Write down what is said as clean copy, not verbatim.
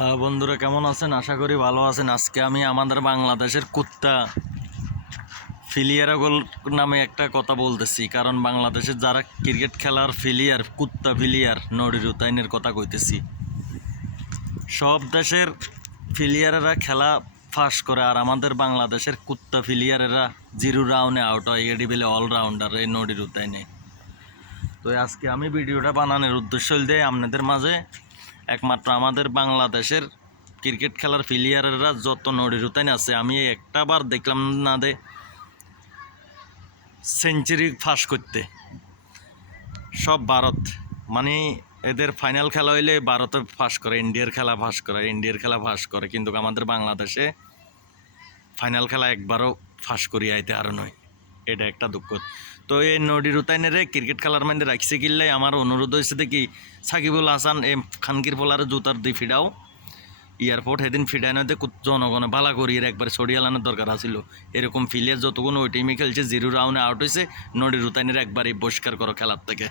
হ্যাঁ বন্ধুরা, কেমন আছেন? আশা করি ভালো আছেন। আজকে আমি আমাদের বাংলাদেশের কুত্তা ফিলিয়ারগোল নামে একটা কথা বলতেছি, কারণ বাংলাদেশের যারা ক্রিকেট খেলার ফিলিয়ার, কুত্তা ফিলিয়ার নড়ি রুতাইনের কথা কইতেছি। সব দেশের ফিলিয়ারেরা খেলা ফাঁস করে, আর আমাদের বাংলাদেশের কুত্তা ফিলিয়ারেরা জিরো রাউন্ডে আউট হয়। এডি বেলে অলরাউন্ডার এই নড়ি রুতাইনে। তো আজকে আমি ভিডিওটা বানানোর উদ্দেশ্য দিয়ে আপনাদের মাঝে একমাত্র আমাদের বাংলাদেশের ক্রিকেট খেলার প্লেয়াররা যত নড়ি রুতাইন আছে, আমি একটা বার দেখলাম না দে সেঞ্চুরি ফাঁস করতে। সব ভারত, মানে এদের ফাইনাল খেলা হইলে ভারতে ফাঁস করে, ইন্ডিয়ার খেলা ফাঁস করে, কিন্তু আমাদের বাংলাদেশে ফাইনাল খেলা একবারও ফাঁস করি আইতে আর নয়। এটা একটা দুঃখ। তো এই নড়ি রুতাইনের ক্রিকেট খেলার মধ্যে রাখছে কিনলে আমার অনুরোধ হয়েছে দেখি সাকিবুল হাসান এ খানকির পোলার জুতার দুই ফিডাও এয়ারপোর্ট সেদিন ফিডাই নয় জনগণে ভালা করি একবার ছড়িয়ে আলানোর দরকার আছিল। এরকম ফিলিয়ার যতক্ষণ ওই টিমে খেলছে জিরো রাউন্ডে আউট হয়েছে, নড়ি রুতাইনের একবারই বহিষ্কার করো খেলার থেকে।